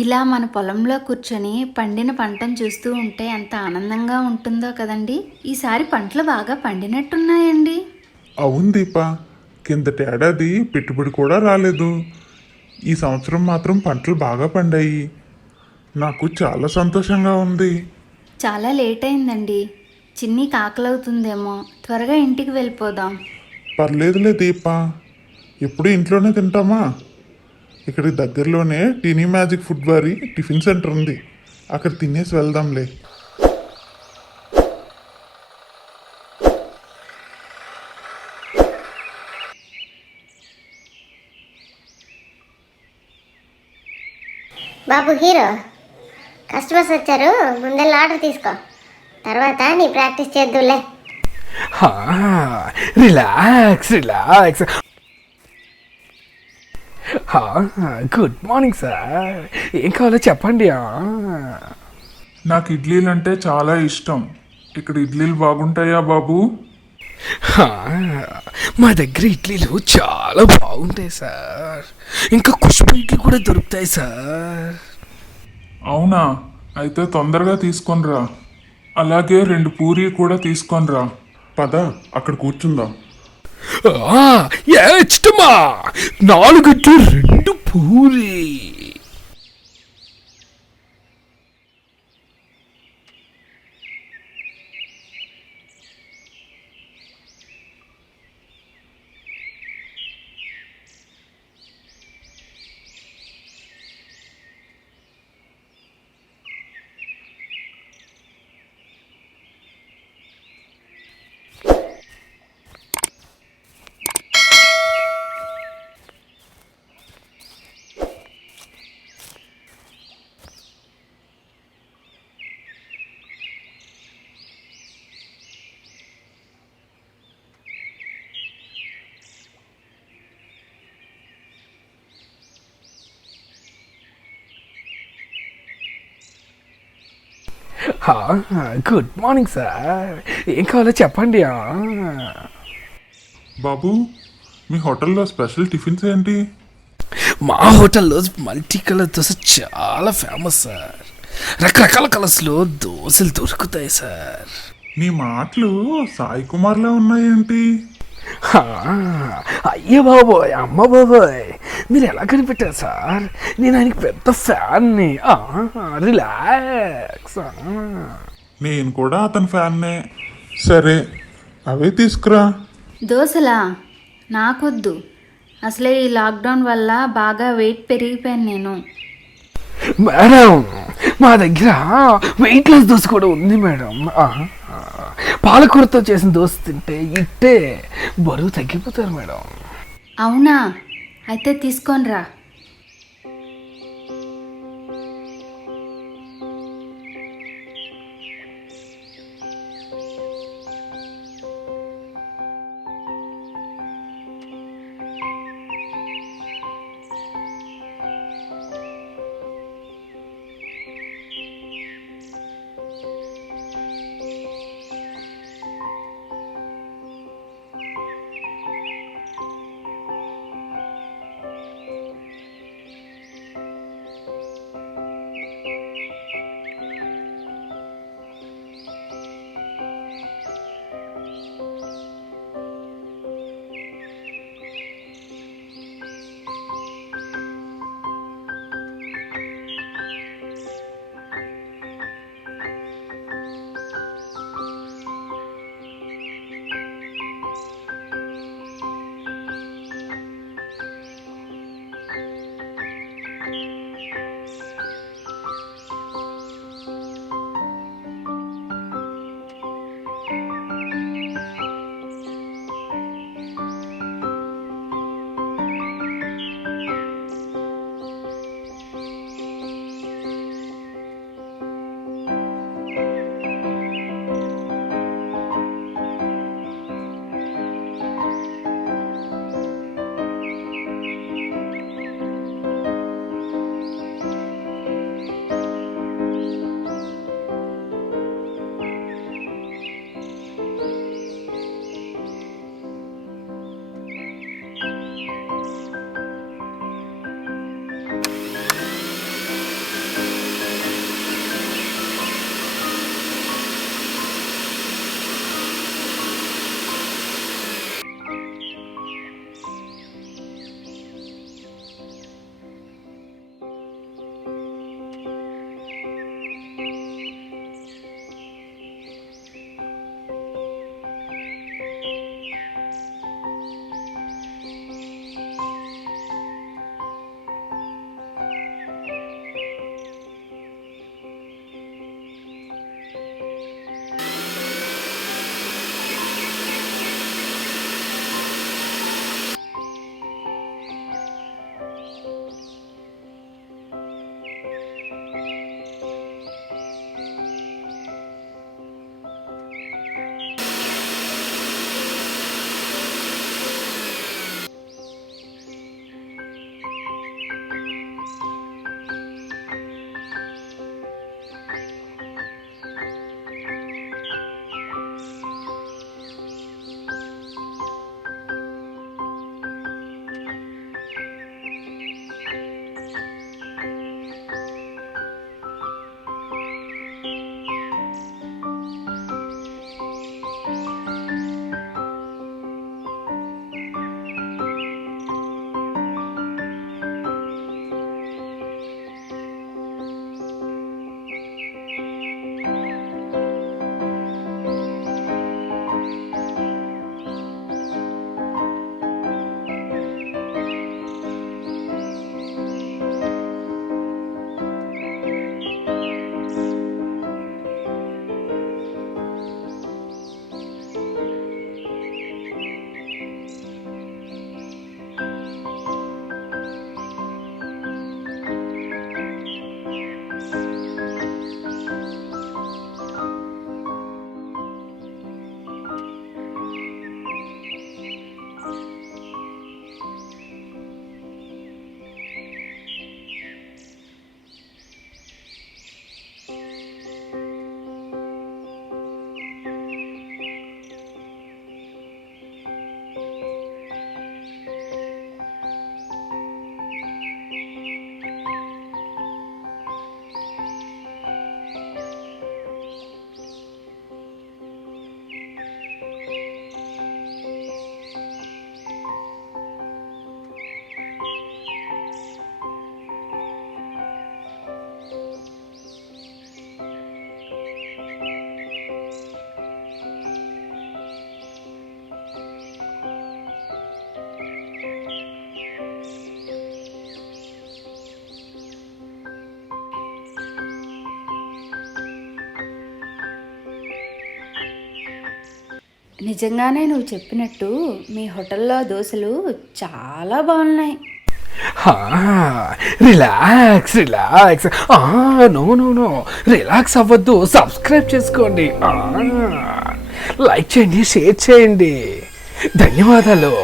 ఇలా మన పొలంలో కూర్చొని పండిన పంటను చూస్తూ ఉంటే ఎంత ఆనందంగా ఉంటుందో కదండి. ఈసారి పంటలు బాగా పండినట్టున్నాయండి. అవును దీప, కిందటేడాది పెట్టుబడి కూడా రాలేదు. ఈ సంవత్సరం మాత్రం పంటలు బాగా పండాయి. నాకు చాలా సంతోషంగా ఉంది. చాలా లేట్ అయిందండి. చిన్ని కాకలవుతుందేమో, త్వరగా ఇంటికి వెళ్ళిపోదాం. పర్లేదులే దీప, ఎప్పుడు ఇంట్లోనే తింటామా? ఇక్కడ దగ్గరలోనే టీనీ మ్యాజిక్ ఫుడ్ వారి టిఫిన్ సెంటర్ ఉంది, అక్కడ తినేసి వెళ్దాంలే. బాబు హీరో, కస్టమర్స్ వచ్చారు, ముందెళ్ళి ఆర్డర్ తీసుకో. తర్వాత నీ ప్రాక్టీస్ చేద్దులే. Relax relax. Good morning sir, ఏం కావాలో చెప్పండి. నాకు ఇడ్లీలు అంటే చాలా ఇష్టం. ఇక్కడ ఇడ్లీలు బాగుంటాయా బాబు? మా దగ్గర ఇడ్లీలు చాలా బాగుంటాయి సార్, ఇంకా కుష్బు ఇడ్లీ కూడా దొరుకుతాయి సార్. అవునా, అయితే తొందరగా తీసుకొనిరా. అలాగే 2 పూరీ కూడా తీసుకొనిరా. పద, అక్కడ కూర్చుందాం. ఇష్టమా? 4 idli 2 puri. Good morning sir, ఏం కావాలో చెప్పండి. బాబు, మీ హోటల్లో స్పెషల్ టిఫిన్స్ ఏంటి? మా హోటల్లో మల్టీ కలర్ దోశ చాలా ఫేమస్ సార్. రకరకాల కలర్స్లో దోశలు దొరుకుతాయి సార్. నీ మాటలు సాయి కుమార్లా ఉన్నాయేంటి? అయ్యే బాబోయ్, అమ్మ బాబోయ్, మీరు ఎలా కనిపెట్టారు సార్? నేను ఆయనకి పెద్ద ఫ్యాన్ని. రిలాక్స్. నేను కూడా అతని ఫ్యాన్నే. సరే, అవే తీసుకురా. దోశలా? నాకొద్దు. అసలే ఈ లాక్డౌన్ వల్ల బాగా వెయిట్ పెరిగిపోయాను నేను. మేడం, మా దగ్గర వెయిట్ లెస్ దోశ కూడా ఉంది మేడం. పాలకూరతో చేసిన దోశ తింటే ఇట్టే బరువు తగ్గిపోతారు మేడం. అవునా? అయితే తీసుకొనిరా. నిజంగానే నువ్వు చెప్పినట్టు మీ హోటల్లో దోశలు చాలా బాగున్నాయి. Relax relax. No no no, relax అవ్వద్దు. సబ్స్క్రైబ్ చేసుకోండి, లైక్ చేయండి, షేర్ చేయండి. ధన్యవాదాలు.